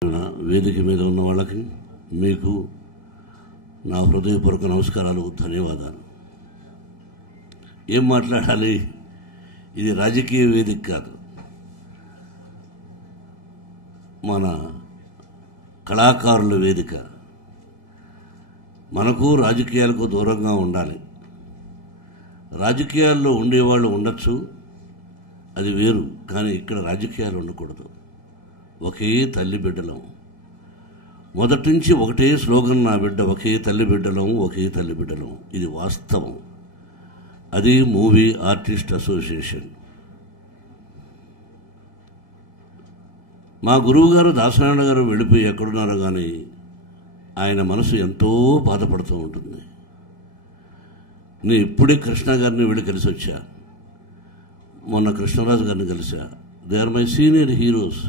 వేదిక మీద ఉన్న వాళ్ళకి మీకు నా హృదయపూర్వక నమస్కారాలు, ధన్యవాదాలు. ఏం మాట్లాడాలి? ఇది రాజకీయ వేదిక కాదు, మన కళాకారుల వేదిక. మనకు రాజకీయాలకు దూరంగా ఉండాలి. రాజకీయాల్లో ఉండేవాళ్ళు ఉండొచ్చు, అది వేరు. కానీ ఇక్కడ రాజకీయాలు ఉండకూడదు. ఒకే తల్లి బిడ్డలం. మొదటి నుంచి ఒకటే స్లోగన్ నా బిడ్డ, ఒకే తల్లి బిడ్డలం, ఒకే తల్లి బిడ్డలం. ఇది వాస్తవం. అది మూవీ ఆర్టిస్ట్ అసోసియేషన్. మా గురువు గారు దాసనారాయణ గారు వెళ్ళిపోయి ఎక్కడున్నారో కానీ ఆయన మనసు ఎంతో బాధపడుతూ ఉంటుంది. నేను ఇప్పుడే కృష్ణ గారిని వెళ్ళి కలిసి వచ్చా. మొన్న కృష్ణరాజు గారిని కలిసా. They are my senior heroes.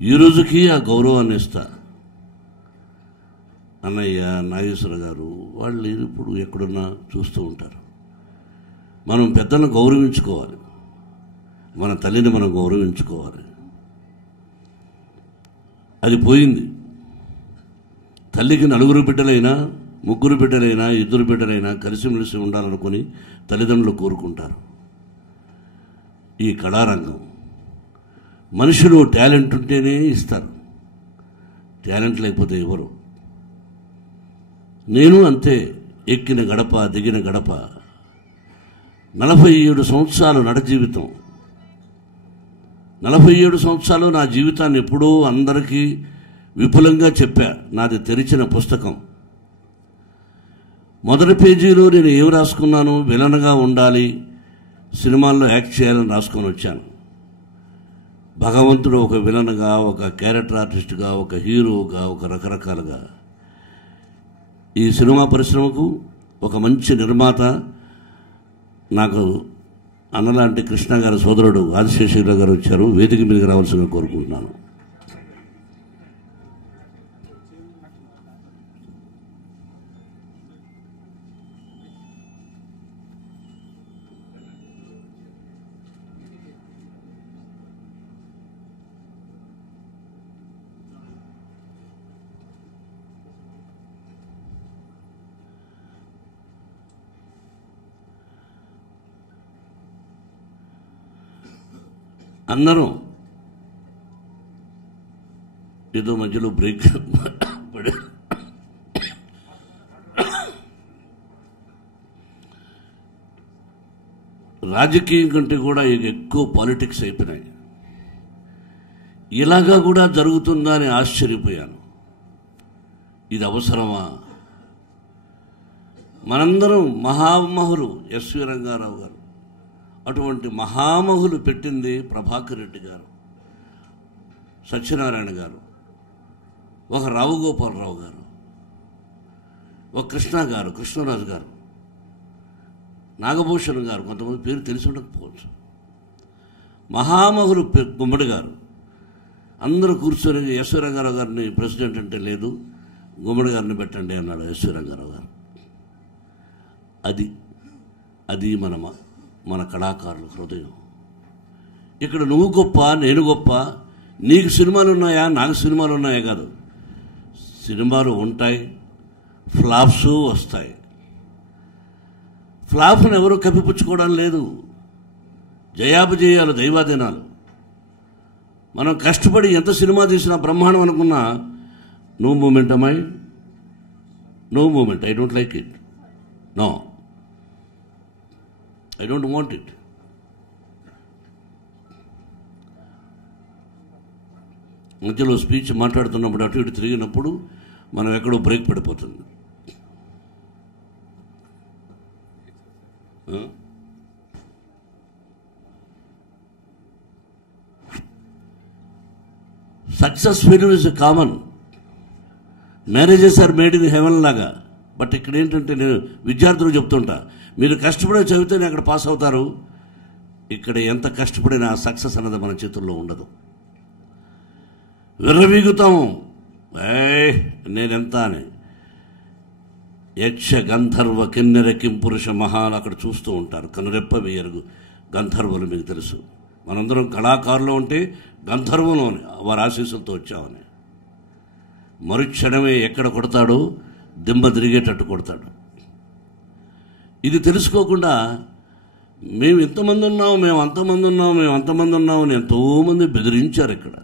ఈ రోజుకి ఆ గౌరవాన్ని ఇస్తా. అన్నయ్య, నాగేశ్వర గారు వాళ్ళు ఇప్పుడు ఎక్కడున్నా చూస్తూ ఉంటారు. మనం పెద్దలను గౌరవించుకోవాలి, మన తల్లిని మనం గౌరవించుకోవాలి. అది పోయింది. తల్లికి నలుగురు బిడ్డలైనా, ముగ్గురు బిడ్డలైనా, ఇద్దరు బిడ్డలైనా కలిసిమెలిసి ఉండాలనుకొని తల్లిదండ్రులు కోరుకుంటారు. ఈ కళారంగం మనుషులు టాలెంట్ ఉంటేనే ఇస్తారు, టాలెంట్ లేకపోతే ఎవరు. నేను అంతే. ఎక్కిన గడప, దిగిన గడప. 47 సంవత్సరాలు నడ జీవితం. 47 సంవత్సరాలు నా జీవితాన్ని ఎప్పుడూ అందరికీ విపులంగా చెప్పా. నాది తెరిచిన పుస్తకం. మొదటి పేజీలో నేను ఏం రాసుకున్నాను? విలన్గా ఉండాలి, సినిమాల్లో యాక్ట్ చేయాలని రాసుకొని వచ్చాను. భగవంతుడు ఒక విలన్గా, ఒక క్యారెక్టర్ ఆర్టిస్ట్గా, ఒక హీరోగా, ఒక రకరకాలుగా. ఈ సినిమా పరిశ్రమకు ఒక మంచి నిర్మాత, నాకు అన్నలాంటి కృష్ణ గారి సోదరుడు ఆదిశేషగిరి గారు వచ్చారు. వేదిక మీదకి రావాల్సిందిగా కోరుకుంటున్నాను. అందరం ఏదో మధ్యలో బ్రేక్ పడే రాజకీయం కంటే కూడా ఎక్కువ పాలిటిక్స్ అయిపోయినాయి. ఇలాగా కూడా జరుగుతుందా అని ఆశ్చర్యపోయాను. ఇది అవసరమా? మనందరం మహామహులు ఎస్వి రంగారావు గారు, అటువంటి మహామహులు పెట్టింది ప్రభాకర్ రెడ్డి గారు, సత్యనారాయణ గారు, ఒక రావు గోపాలరావు గారు, ఒక కృష్ణ గారు, కృష్ణరాజు గారు, నాగభూషణ్ గారు. కొంతమంది పేరు తెలిసి ఉండకపోవచ్చు. మహామహులు గుమ్మడి గారు. అందరూ కూర్చొని ఎస్వి రంగారావు గారిని ప్రెసిడెంట్ అంటే లేదు, గుమ్మడి గారిని పెట్టండి అన్నాడు ఎస్వి రంగారావు గారు. అది మన కళాకారుల హృదయం. ఇక్కడ నువ్వు గొప్ప, నేను గొప్ప, నీకు సినిమాలు ఉన్నాయా, నాకు సినిమాలు ఉన్నాయా కాదు. సినిమాలు ఉంటాయి, ఫ్లాప్స్ వస్తాయి. ఫ్లాప్ను ఎవరు కప్పిపుచ్చుకోవడం లేదు. జయాపజయాలు దైవాధీనాలు. మనం కష్టపడి ఎంత సినిమా తీసినా బ్రహ్మాండం అనుకున్నా, నో మూమెంట్ అమ్మాయి, no moment, I don't like it, no, I don't want it. మధ్యలో స్పీచ్ మాట్లాడుతున్నప్పుడు అటు ఇటు తిరిగినప్పుడు మనం ఎక్కడో బ్రేక్ పడిపోతుంది. Success failure is common. Marriages are made in heaven లాగా. బట్ ఇక్కడ ఏంటంటే, నేను విద్యార్థులు చెప్తుంటా, మీరు కష్టపడి చదివితేనే అక్కడ పాస్ అవుతారు. ఇక్కడ ఎంత కష్టపడినా సక్సెస్ అన్నది మన చేతుల్లో ఉండదు. విర్రవీగుతాం, నేనెంత అని. యక్ష గంధర్వ కిన్నెర కింపురుష మహాలు అక్కడ చూస్తూ ఉంటారు. కనురెప్ప వేయరు గంధర్వులు, మీకు తెలుసు. మనందరం కళాకారులు ఉంటే గంధర్వంలోనే వారి ఆశీస్సులతో వచ్చామని. మరుక్షణమే ఎక్కడ కొడతాడో దిమ్మ తిరిగేటట్టు కొడతాడు. ఇది తెలుసుకోకుండా మేము ఇంతమంది ఉన్నాం, మేము అంతమంది ఉన్నాం, మేము అంతమంది ఉన్నామని ఎంతోమంది బెదిరించారు ఇక్కడ.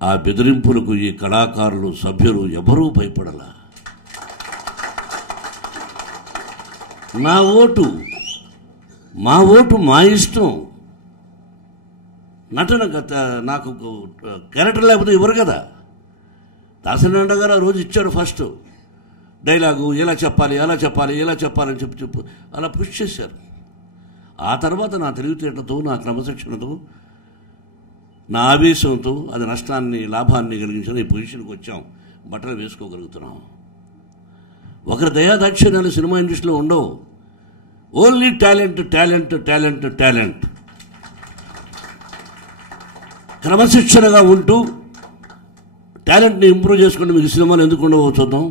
ఆ బెదిరింపులకు ఈ కళాకారులు, సభ్యులు ఎవరూ భయపడలా. మా ఓటు మా ఇష్టం. నటన నాకు క్యారెక్టర్ లేకపోతే ఇవ్వరు కదా. దాసనారాయణ గారు ఆ రోజు ఇచ్చాడు ఫస్ట్ డైలాగు, ఎలా చెప్పాలి అలా చెప్పాలి ఎలా చెప్పాలని చెప్పు అలా పుష్ చేశారు. ఆ తర్వాత నా తెలివితేటలతో, నా క్రమశిక్షణతో, నా ఆవేశంతో అది నష్టాన్ని లాభాన్ని కలిగించిన ఈ పొజిషన్కి వచ్చాం. బట్టలు వేసుకోగలుగుతున్నాం. ఒకరి దయాదాక్షిణ్యాలు సినిమా ఇండస్ట్రీలో ఉండవు. Only talent talent talent talent. క్రమశిక్షణగా ఉంటూ టాలెంట్ని ఇంప్రూవ్ చేసుకుంటే మీకు సినిమాలు ఎందుకు ఉండవో చూద్దాం.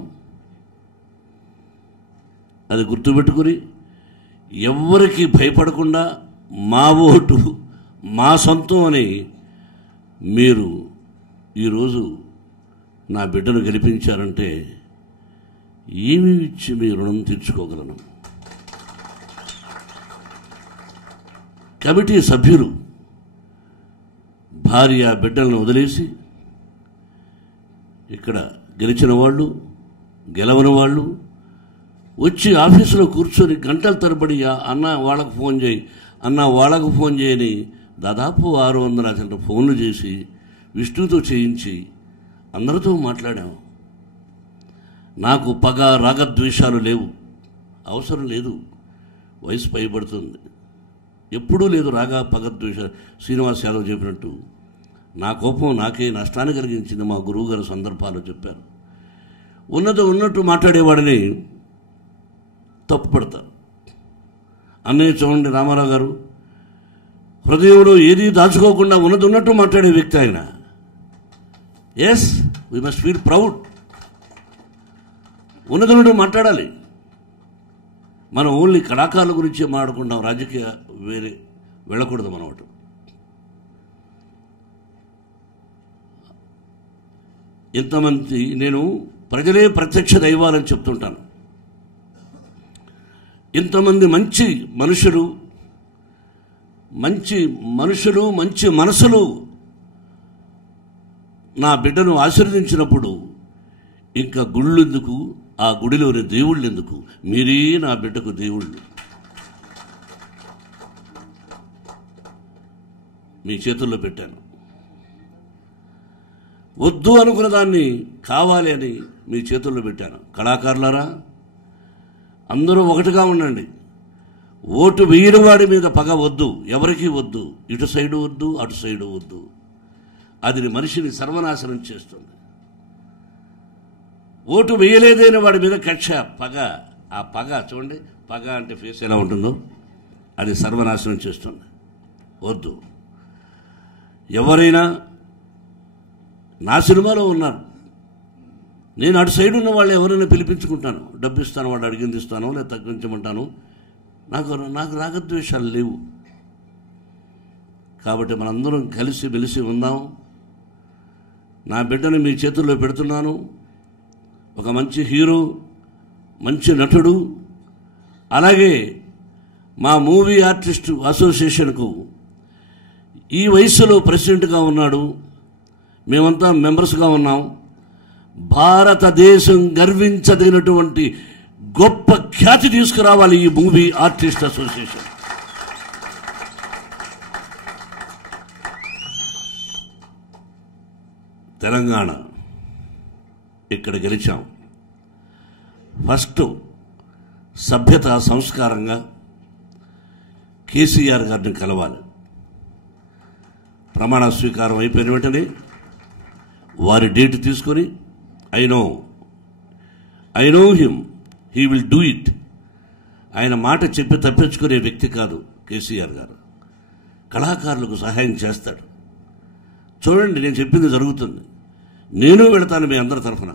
అది గుర్తుపెట్టుకుని ఎవరికి భయపడకుండా మా ఓటు మా సొంతం అని మీరు ఈరోజు నా బిడ్డను గెలిపించారంటే ఏమి ఇచ్చి మీ రుణం తీర్చుకోగలను. కమిటీ సభ్యులు భార్య బిడ్డలను వదిలేసి ఇక్కడ గెలిచిన వాళ్ళు, గెలవని వాళ్ళు వచ్చి ఆఫీసులో కూర్చొని గంటల తరబడి అన్న వాళ్ళకు ఫోన్ చేయి, అన్న వాళ్ళకు ఫోన్ చేయని దాదాపు 600 ఫోన్లు చేసి విష్ణుతో చేయించి అందరితో మాట్లాడాం. నాకు పగ రాగద్వేషాలు లేవు, అవసరం లేదు. వయసు పైబడుతుంది, ఎప్పుడూ లేదు రాగ పగద్వేష. శ్రీనివాస్ యాదవ్ చెప్పినట్టు నా కోపం నాకే నష్టాన్ని కలిగించింది. మా గురువుగారు సందర్భాలు చెప్పారు. ఉన్నట్టు మాట్లాడేవాడిని తప్పు పెడతారు. అన్నయ్య చూడండి, రామారావు గారు హృదయంలో ఏది దాచుకోకుండా ఉన్నట్టు మాట్లాడే వ్యక్తి ఆయన. Yes, we must feel proud. ఉన్నట్టు మాట్లాడాలి. మనం ఓన్లీ కళాకారుల గురించే మాట్లాడుకుంటాం, రాజకీయ వేరే వెళ్ళకూడదు మనం. అటు ఇంతమంది నేను ప్రజలే ప్రత్యక్ష దైవాలని చెప్తుంటాను. ఇంతమంది మంచి మనుషులు మంచి మనసులు నా బిడ్డను ఆశీర్వదించినప్పుడు ఇంకా గుళ్ళు ఎందుకు, ఆ గుడిలోని దేవుళ్ళు ఎందుకు? మీరే నా బిడ్డకు దేవుళ్ళు. మీ చేతుల్లో పెట్టాను. వద్దు అనుకున్న దాన్ని కావాలి అని మీ చేతుల్లో పెట్టాను. కళాకారులారా, అందరూ ఒకటిగా ఉండండి. ఓటు వేయని వాడి మీద పగ వద్దు, ఎవరికీ వద్దు. ఇటు సైడు వద్దు, అటు సైడు వద్దు. అది మనిషిని సర్వనాశనం చేస్తుంది. ఓటు వేయలేదైన వాడి మీద కక్ష, పగ. ఆ పగ చూడండి, పగ అంటే ఫేస్ ఎలా ఉంటుందో అది సర్వనాశనం చేస్తుంది. వద్దు. ఎవరైనా నా సినిమాలో ఉన్నారు, నేను అటు సైడ్ ఉన్న వాళ్ళు ఎవరైనా పిలిపించుకుంటాను. డబ్బు ఇస్తాను, వాడు అడిగింది ఇస్తాను, లేదా తగ్గించమంటాను. నాకు రాగద్వేషాలు లేవు. కాబట్టి మనందరం కలిసి మెలిసి ఉందాం. నా బిడ్డని మీ చేతుల్లో పెడుతున్నాను. ఒక మంచి హీరో, మంచి నటుడు, అలాగే మా మూవీ ఆర్టిస్టు అసోసియేషన్కు ఈ వయసులో ప్రెసిడెంట్గా ఉన్నాడు. మేమంతా మెంబర్స్గా ఉన్నాం. భారతదేశం గర్వించదగినటువంటి గొప్ప ఖ్యాతి తీసుకురావాలి ఈ మూవీ ఆర్టిస్ట్ అసోసియేషన్. తెలంగాణ ఇక్కడ గెలిచాం. ఫస్ట్ సభ్యత సంస్కారంగా కేసీఆర్ గారిని కలవాలి. ప్రమాణ స్వీకారం అయిపోయిన వెంటనే వారి డేట్ తీసుకొని I know him, he will do it. ఆయన మాట చెప్పి తప్పించుకునే వ్యక్తి కాదు కేసీఆర్ గారు. కళాకారులకు సహాయం చేస్తాడు. చూడండి, నేను చెప్పింది జరుగుతుంది. నేను వెళతాను మీ అందరి తరఫున.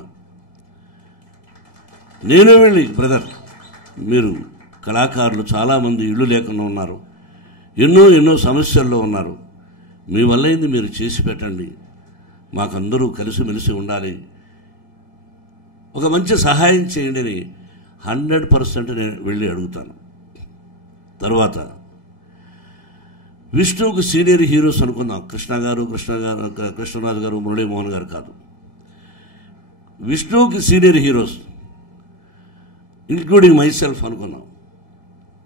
నేను వెళ్ళి, బ్రదర్, మీరు కళాకారులు చాలామంది ఇళ్ళు లేకుండా ఉన్నారు, ఎన్నో సమస్యల్లో ఉన్నారు. మీ వల్లైంది మీరు చేసి పెట్టండి, మాకందరూ కలిసిమెలిసి ఉండాలి, ఒక మంచి సహాయం చేయండి అని 100% నేను వెళ్ళి అడుగుతాను. తర్వాత విష్ణువుకు సీనియర్ హీరోస్ అనుకుందాం. కృష్ణరాజు గారు, మురళీమోహన్ గారు కాదు. విష్ణువుకి సీనియర్ హీరోస్ ఇంక్లూడింగ్ మైసెల్ఫ్ అనుకున్నాం.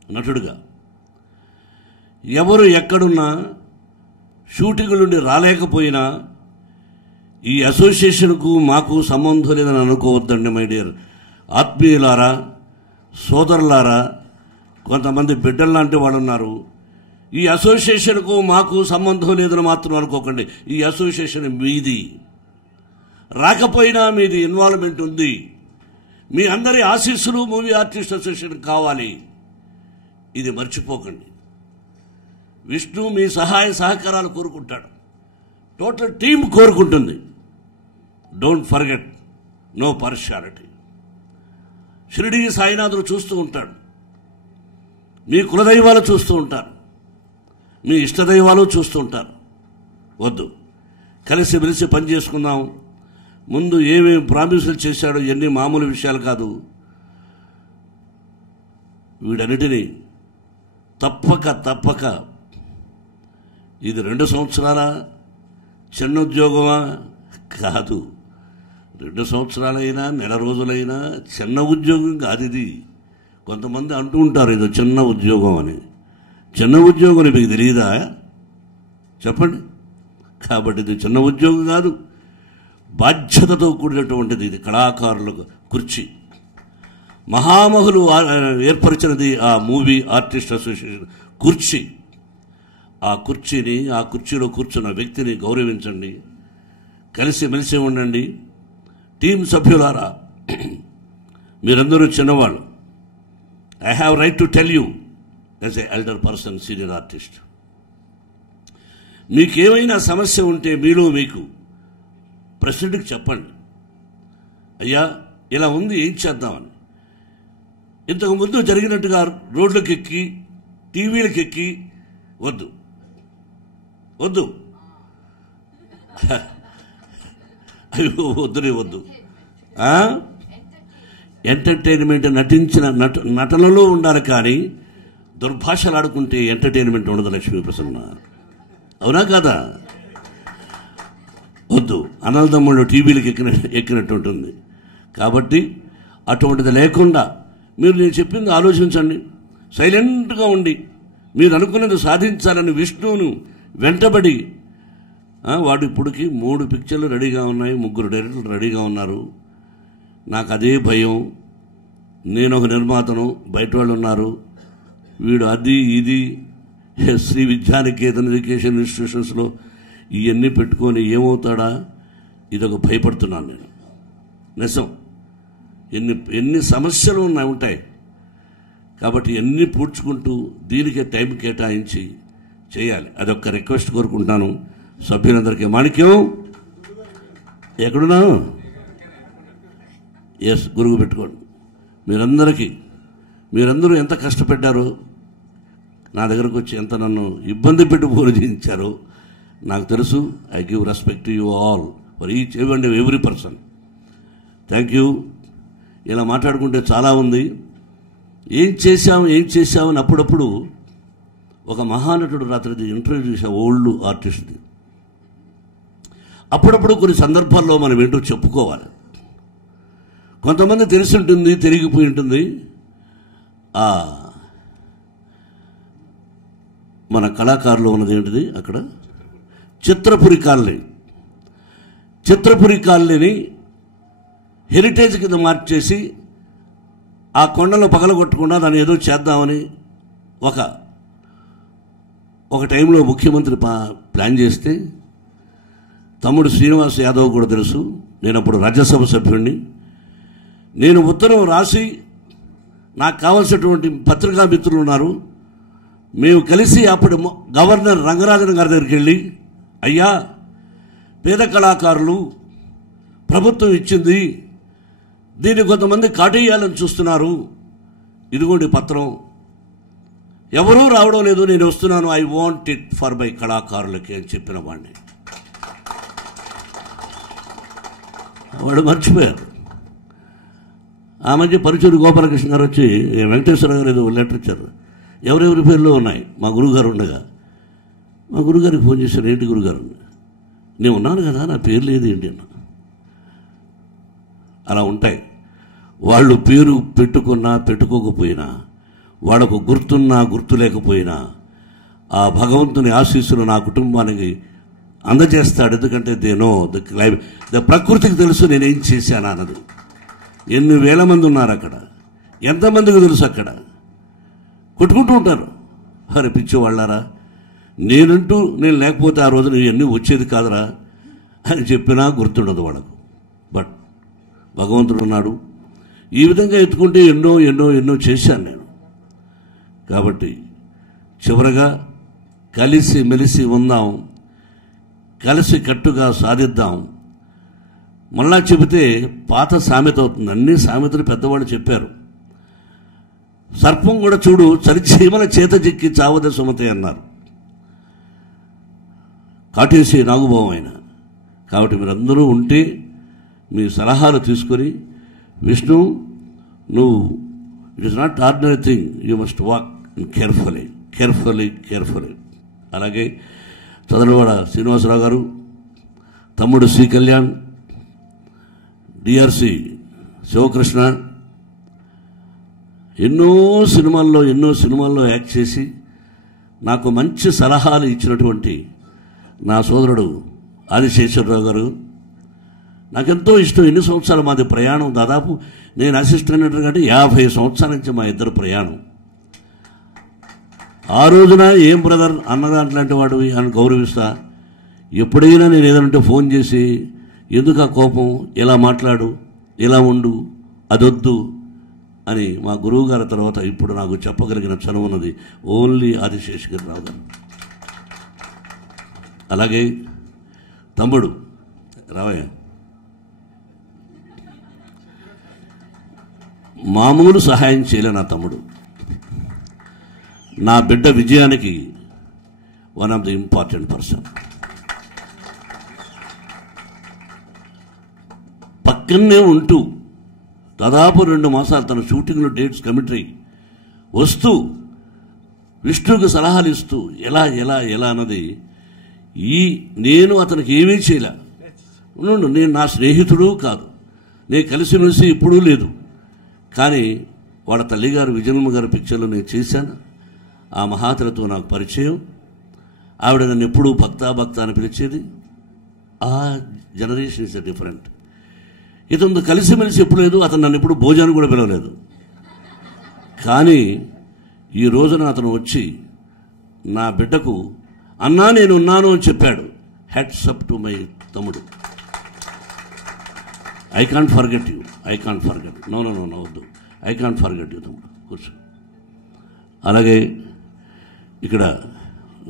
నటుడుగా ఎవరు ఎక్కడున్నా షూటింగ్ నుండి రాలేకపోయినా ఈ అసోసియేషన్కు మాకు సంబంధం లేదని అనుకోవద్దండి మై డియర్ ఆత్మీయులారా, సోదరులారా. కొంతమంది బిడ్డలు లాంటి వాళ్ళు ఉన్నారు. ఈ అసోసియేషన్కు మాకు సంబంధం లేదని మాత్రం అనుకోకండి. ఈ అసోసియేషన్ మీది, రాకపోయినా మీది ఇన్వాల్వ్మెంట్ ఉంది. మీ అందరి ఆశీస్సులు మూవీ ఆర్టిస్ట్ అసోసియేషన్ కావాలి, ఇది మర్చిపోకండి. విష్ణు మీ సహాయ సహకారాలు కోరుకుంటాడు, టోటల్ టీం కోరుకుంటుంది. Don't forget, no partiality. Shirdi సాయినాథులు చూస్తూ ఉంటాడు, మీ కులదైవాలు చూస్తూ ఉంటారు, మీ ఇష్టదైవాలు చూస్తూ ఉంటారు. వద్దు, కలిసి మెలిసి పని చేసుకుందాం. ముందు ఏమేమి ప్రామిసులు చేశాడో ఇవన్నీ మామూలు విషయాలు కాదు. వీడన్నిటినీ తప్పక ఇది 2 సంవత్సరాల చిన్న ఉద్యోగమా? కాదు. 2 సంవత్సరాలైనా నెల రోజులైనా చిన్న ఉద్యోగం కాదు ఇది. కొంతమంది అంటూ ఉంటారు ఇది చిన్న ఉద్యోగం అని. చిన్న ఉద్యోగం మీకు తెలియదా? చెప్పండి. కాబట్టి ఇది చిన్న ఉద్యోగం కాదు, బాధ్యతతో కూడినటువంటిది. ఇది కళాకారులకు కుర్చీ. మహామహులు ఏర్పరిచినది ఆ మూవీ ఆర్టిస్ట్ అసోసియేషన్ కుర్చీ. ఆ కుర్చీలో కూర్చున్న వ్యక్తిని గౌరవించండి, కలిసిమెలిసి ఉండండి. టీం సభ్యులారా, మీరందరూ చిన్నవాళ్ళు. I have right to tell you as a elder person, senior artist. మీకేమైనా సమస్య ఉంటే మీలో మీకు ప్రెసిడెంట్కి చెప్పండి, అయ్యా ఇలా ఉంది, ఏం చేద్దామని. ఇంతకుముందు జరిగినట్టుగా రోడ్లకు ఎక్కి టీవీలకు ఎక్కి వద్దు. అయ్యో వద్దు. ఎంటర్టైన్మెంట్ నటించిన నటనలో ఉండాలి, కానీ దుర్భాషలాడుకుంటే ఎంటర్టైన్మెంట్ ఉండదు. లక్ష్మీప్రసన్న, అవునా కాదా? వద్దు. అన్నదమ్ముళ్ళు టీవీలకు ఎక్కినట్టు ఉంటుంది. కాబట్టి అటువంటిది లేకుండా మీరు నేను చెప్పింది ఆలోచించండి. సైలెంట్గా ఉండి మీరు అనుకున్నది సాధించాలని విష్ణువును వెంటబడి, వాడు ఇప్పటికి 3 పిక్చర్లు రెడీగా ఉన్నాయి, 3 డైరెక్టర్లు రెడీగా ఉన్నారు. నాకు అదే భయం. నేను ఒక నిర్మాతను, బయట వాళ్ళు ఉన్నారు. వీడు అది ఇది శ్రీ విద్యానికేతన్ ఎడ్యుకేషన్ ఇన్స్టిట్యూషన్స్లో ఇవన్నీ పెట్టుకొని ఏమవుతాడా, ఇదొక భయపడుతున్నాను నేను. నిజం, ఎన్ని సమస్యలు ఉంటాయి. కాబట్టి ఎన్ని పూడ్చుకుంటూ దీనికే టైం కేటాయించి చేయాలి. అదొక రిక్వెస్ట్ కోరుకుంటున్నాను సభ్యులందరికీ. మాణిక్యం ఎక్కడున్నా? ఎస్, గురువు పెట్టుకోండి. మీరందరూ ఎంత కష్టపడ్డారో, నా దగ్గరకు వచ్చి ఎంత నన్ను ఇబ్బంది పెట్టి ఫోన్ చేయించారో నాకు తెలుసు. I give respect to you all, for each and every person. Thank you. ఇలా మాట్లాడుకుంటే చాలా ఉంది. ఏం చేశామని అప్పుడప్పుడు ఒక మహానటుడు రాత్రిది ఇంటర్వ్యూ చేసా, ఓల్డ్ ఆర్టిస్ట్ది. అప్పుడప్పుడు కొన్ని సందర్భాల్లో మనం ఏంటో చెప్పుకోవాలి. కొంతమంది తెలిసి ఉంటుంది, తిరిగిపోయి ఉంటుంది. మన కళాకారులు ఉన్నది ఏంటిది అక్కడ, చిత్రపురి కాలనీని హెరిటేజ్ కింద మార్చేసి ఆ కొండలో పగలగొట్టకుండా దాన్ని ఏదో చేద్దామని ఒక టైంలో ముఖ్యమంత్రి ప్లాన్ చేస్తే, తమ్ముడు శ్రీనివాస్ యాదవ్ కూడా తెలుసు, నేను అప్పుడు రాజ్యసభ సభ్యుడిని. నేను ఉత్తరం రాసి నాకు కావాల్సినటువంటి పత్రికా మిత్రులు ఉన్నారు, మేము కలిసి అప్పుడు గవర్నర్ రంగరాజన్ గారి దగ్గరికి వెళ్ళి, అయ్యా పేద కళాకారులు ప్రభుత్వం ఇచ్చింది, దీన్ని కొంతమంది కాటేయాలని చూస్తున్నారు, ఇదిగోండి పత్రం, ఎవరూ రావడం లేదు, నేను వస్తున్నాను, I want it for my కళాకారులకి అని చెప్పిన వాడిని. వాడు మర్చిపోయారు. ఆ మధ్య పరుచూరి గోపాలకృష్ణ గారు వచ్చి వెంకటేశ్వర గారు ఏదో లెటర్ ఇచ్చారు, ఎవరెవరి పేర్లు ఉన్నాయి, మా గురువుగారు ఉండగా. మా గురుగారికి ఫోన్ చేశారు, ఏంటి గురుగారు, నేను ఉన్నాను కదా, నా పేరు లేదు ఏంటి అన్న. అలా ఉంటాయి. వాళ్ళు పేరు పెట్టుకున్నా పెట్టుకోకపోయినా, వాళ్ళకు గుర్తున్నా గుర్తు లేకపోయినా ఆ భగవంతుని ఆశీస్సులు నా కుటుంబానికి అందజేస్తాడు. ఎందుకంటే ద ప్రకృతికి తెలుసు నేనేం చేశాను అన్నది. ఎన్ని వేల మంది ఉన్నారు అక్కడ, ఎంతమందికి తెలుసు అక్కడ. కొట్టుకుంటూ ఉంటారు, అరే పిచ్చివాళ్ళారా, నేను లేకపోతే ఆ రోజు ఇవన్నీ వచ్చేది కాదురా అని చెప్పినా గుర్తుండదు వాళ్ళకు. బట్ భగవంతుడు ఉన్నాడు. ఈ విధంగా ఎత్తుకుంటే ఎన్నో ఎన్నో ఎన్నో చేశాను నేను. కాబట్టి చివరగా కలిసి మెలిసి ఉందాం, కలిసి కట్టుగా సాధిద్దాం. మళ్ళా చెబితే పాత సామెత అవుతుంది. అన్ని సామెతలు పెద్దవాళ్ళు చెప్పారు. సర్పం కూడా చూడు చరిచీమల చేత చిక్కి చావద సుమతే అన్నారు కాటేసి నాగుభావం ఆయన. కాబట్టి మీరందరూ ఉంటే మీ సలహాలు తీసుకొని, విష్ణు నువ్వు it is not ordinary thing, you must walk carefully carefully carefully. అలాగే చదలవాడ శ్రీనివాసరావు గారు, తమ్ముడు సి కళ్యాణ్, డిఆర్సి శివకృష్ణ ఎన్నో సినిమాల్లో యాక్ట్ చేసి నాకు మంచి సలహాలు ఇచ్చినటువంటి నా సోదరుడు ఆదిశేషవరావు గారు, నాకెంతో ఇష్టం. ఎన్ని సంవత్సరాలు మాది ప్రయాణం, దాదాపు నేను అసిస్టెంట్ కంటే 50 సంవత్సరాల నుంచి మా ఇద్దరు ప్రయాణం. ఆ రోజున ఏం బ్రదర్ అన్నదాంట్లాంటి వాడు అని గౌరవిస్తా. ఎప్పుడైనా నేను ఏదంటే ఫోన్ చేసి, ఎందుకు ఆ కోపం, ఎలా మాట్లాడు, ఎలా ఉండు, అదొద్దు అని మా గురువు గారి తర్వాత ఇప్పుడు నాకు చెప్పగలిగిన చనువున్నది ఓన్లీ ఆదిశేషగిరిరావు గారు. అలాగే తమ్ముడు రావయ్య, మామూలు సహాయం చేయలే నా తమ్ముడు. నా బిడ్డ విజయానికి one of the important person. పక్కనే ఉంటూ దాదాపు 2 మాసాలు తన షూటింగ్లో డేట్స్ కమిటరీ వస్తూ విష్ణువుకి సలహాలు ఇస్తూ ఎలా ఎలా ఎలా అన్నది. నేను అతనికి ఏమీ చేయలే. నేను నా స్నేహితుడు కాదు, నేను కలిసిమెలిసి ఎప్పుడూ లేదు. కానీ వాళ్ళ తల్లిగారు విజయమ్మ గారి పిక్చర్లో నేను చేశాను. ఆ మహాతలతో నాకు పరిచయం. ఆవిడ నన్ను ఎప్పుడూ భక్త అని పిలిచేది. ఆ జనరేషన్ ఇస్ డిఫరెంట్. ఇతను కలిసిమెలిసి ఎప్పుడు లేదు. అతను నన్ను ఎప్పుడు భోజనం కూడా పిలవలేదు. కానీ ఈ రోజున అతను వచ్చి నా బిడ్డకు అన్నా నేను ఉన్నాను అని చెప్పాడు. హ్యాట్స్ అప్ టు మై తమ్ముడు. I can't forget you, I can't forget. No వద్దు, ఐ కాంట్ ఫర్గెట్ యూ తమ్ముడు, కూర్చో. అలాగే ఇక్కడ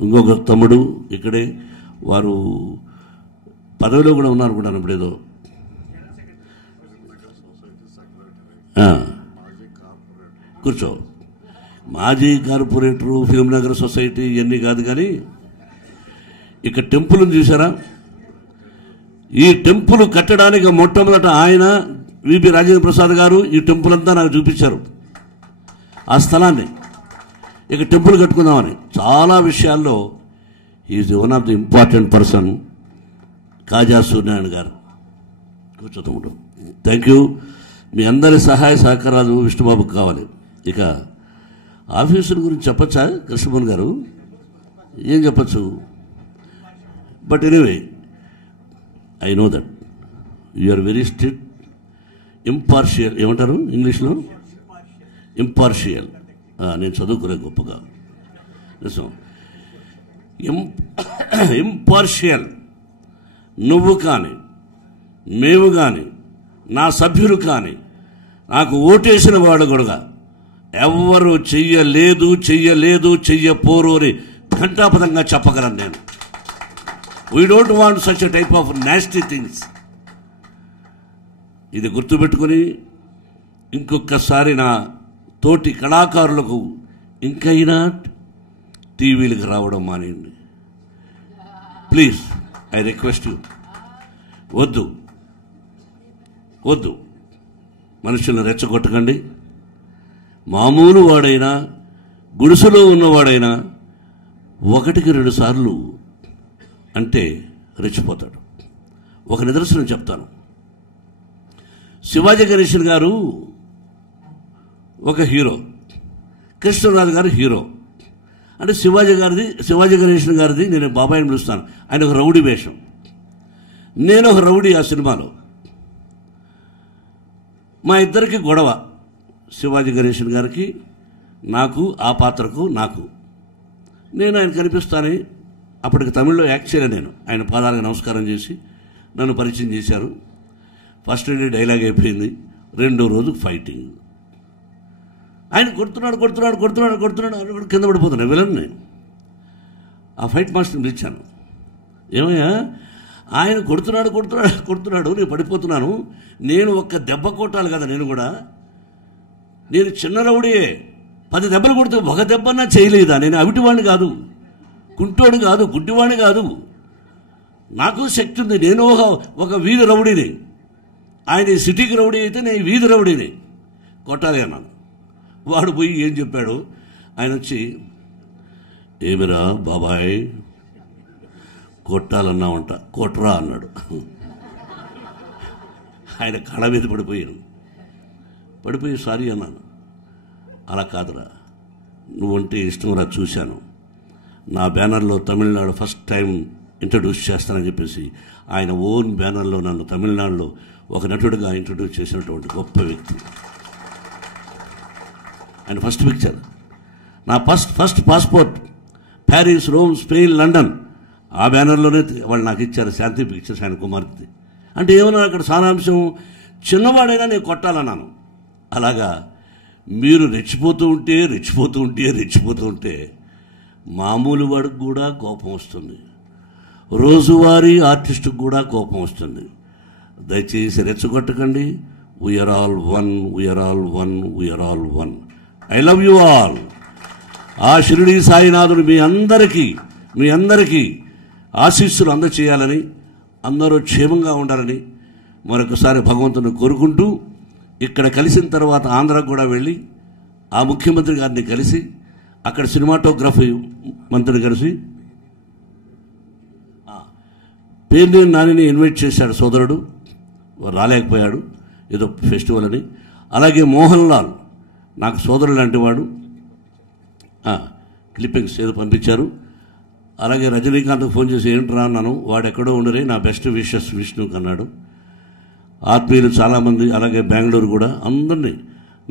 ఇంకొక తమ్ముడు ఇక్కడే, వారు పదవిలో కూడా ఉన్నారు అనుకుంటాను ఇప్పుడు ఏదో. కూర్చో. మాజీ కార్పొరేటరు, ఫిల్మ్ నగర్ సొసైటీ ఇవన్నీ కాదు. కానీ ఇక్కడ టెంపుల్ని చూసారా? ఈ టెంపుల్ కట్టడానికి మొట్టమొదట ఆయన విపి రాజేంద్ర ప్రసాద్ గారు ఈ టెంపుల్ అంతా నాకు చూపించారు. ఆ స్థలాన్ని ఇక టెంపుల్ కట్టుకుందామని చాలా విషయాల్లో is one of the important person. Kaja Suryanarayana garu. కూర్చోతమ్ముడు. Thank you. మీ అందరి సహాయ సహకారాలు విష్ణుబాబుకి కావాలి. ఇక ఆఫీసుల గురించి చెప్పచ్చా కృష్ణమోహన్ గారు? ఏం చెప్పచ్చు? But anyway I know that you are very strict, impartial. ఏమంటారు ఇంగ్లీష్లో? ఇంపార్షియల్. నేను చదువుకునే గొప్పగా నిజం. ఇంపార్షియల్. నువ్వు కానీ, మేము కానీ, నా సభ్యులు కానీ, నాకు ఓటేసిన వాడు కూడా ఎవరు చెయ్యపోరు అని ఘంటాపథంగా చెప్పగలను నేను. We don't want such a type of nasty things. ఇది గుర్తుపెట్టుకుని ఇంకొకసారి నా తోటి కళాకారులకు ఇంకైనా టీవీలకు రావడం మానేయండి ప్లీజ్. I request you. వద్దు వద్దు, మనుషులను రెచ్చగొట్టకండి. మామూలు వాడైనా గుడిసెలో ఉన్నవాడైనా 1-2 సార్లు అంటే రెచ్చిపోతాడు. ఒక నిదర్శనం చెప్తాను. శివాజీ గణేశన్ గారు ఒక హీరో, కృష్ణరాజు గారు హీరో. అంటే శివాజీ గణేశన్ గారిది నేను బాబాయిని పిలుస్తాను. ఆయన ఒక రౌడీ వేషం, నేను ఒక రౌడీ ఆ సినిమాలో. మా ఇద్దరికి గొడవ, శివాజీ గణేశన్ గారికి నాకు, ఆ పాత్రకు నాకు. నేను ఆయన కనిపిస్తానని అప్పటికి తమిళ్లో యాక్ట్ చేయలే. నేను ఆయన పాదాలకు నమస్కారం చేసి నన్ను పరిచయం చేశారు. ఫస్ట్ డే డైలాగ్ అయిపోయింది. 2వ రోజు ఫైటింగ్. ఆయన కొడుతున్నాడు కింద పడిపోతున్నాడు విలన్. నేను ఆ ఫైట్ మాస్టర్ని పిలిచాను. ఏమయ్యా, ఆయన కొడుతున్నాడు, నేను పడిపోతున్నాను, నేను ఒక్క దెబ్బ కొట్టాలి కదా. నేను చిన్న రౌడీయే, 10 దెబ్బలు కొడితే ఒక దెబ్బన్నా చేయలేదా? నేను అవిటివాణ్ణి కాదు, కుంటోడు కాదు, గుడ్డివాణ్ణి కాదు, నాకు శక్తి ఉంది. నేను ఒక వీధి రౌడీని. ఆయన సిటీకి రౌడీ అయితే నేను వీధి రౌడీని, కొట్టాలి అన్నాను. వాడు పోయి ఏం చెప్పాడు, ఆయన వచ్చి, ఏమిరా బాబాయ్ కొట్టాలన్నావంట, కొట్రా అన్నాడు. ఆయన కళ మీద పడిపోయి సారీ అన్నాను. అలా కాదురా, నువ్వంటే ఇష్టంరా, చూశాను, నా బ్యానర్లో తమిళనాడు ఫస్ట్ టైం ఇంట్రడ్యూస్ చేస్తానని చెప్పేసి ఆయన ఓన్ బ్యానర్లో నన్ను తమిళనాడులో ఒక నటుడిగా ఇంట్రడ్యూస్ చేసినటువంటి గొప్ప వ్యక్తి. ఆయన ఫస్ట్ పిక్చర్, నా first passport Paris, Rome, Spain, London, ఆ బ్యానర్లోనే వాళ్ళు నాకు ఇచ్చారు. శాంతి పిక్చర్స్, ఆయన కుమార్తె. అంటే ఏమన్నా అక్కడ సారాంశం, చిన్నవాడైనా నేను కొట్టాలన్నాను. అలాగా మీరు రెచ్చిపోతూ ఉంటే మామూలు వాడికి కూడా కోపం వస్తుంది, రోజువారీ ఆర్టిస్టుకు కూడా కోపం వస్తుంది. దయచేసి రెచ్చగొట్టకండి. We are all one. I love you all. ఆ షిరిడి సాయినాథుడు మీ అందరికీ ఆశీస్సులు అందచేయాలని, అందరూ క్షేమంగా ఉండాలని మరొకసారి భగవంతుని కోరుకుంటూ, ఇక్కడ కలిసిన తర్వాత ఆంధ్రాకు కూడా వెళ్ళి ఆ ముఖ్యమంత్రి గారిని కలిసి, అక్కడ సినిమాటోగ్రఫీ మంత్రిని కలిసి, పేర్నేని నానిని ఇన్వైట్ చేశాడు సోదరుడు, రాలేకపోయాడు ఏదో ఫెస్టివల్ అని. అలాగే మోహన్ లాల్ నాకు సోదరుడు లాంటి వాడు, క్లిప్పింగ్స్ ఏదో పంపించారు. అలాగే రజనీకాంత్కి ఫోన్ చేసి ఏంట్రా అన్నాను, వాడు ఎక్కడో ఉండరే, నా బెస్ట్ విషెస్ విష్ణుకి అన్నాడు. ఆత్మీయులు చాలామంది, అలాగే బెంగళూరు కూడా, అందరినీ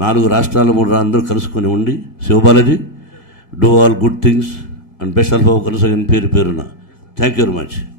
4 రాష్ట్రాలు 3 అందరూ కలుసుకొని ఉండి, Sivabalaji do all good things and best ఆల్ఫ్ కొనసాగిన పేరున థ్యాంక్ యూ వెరీ మచ్.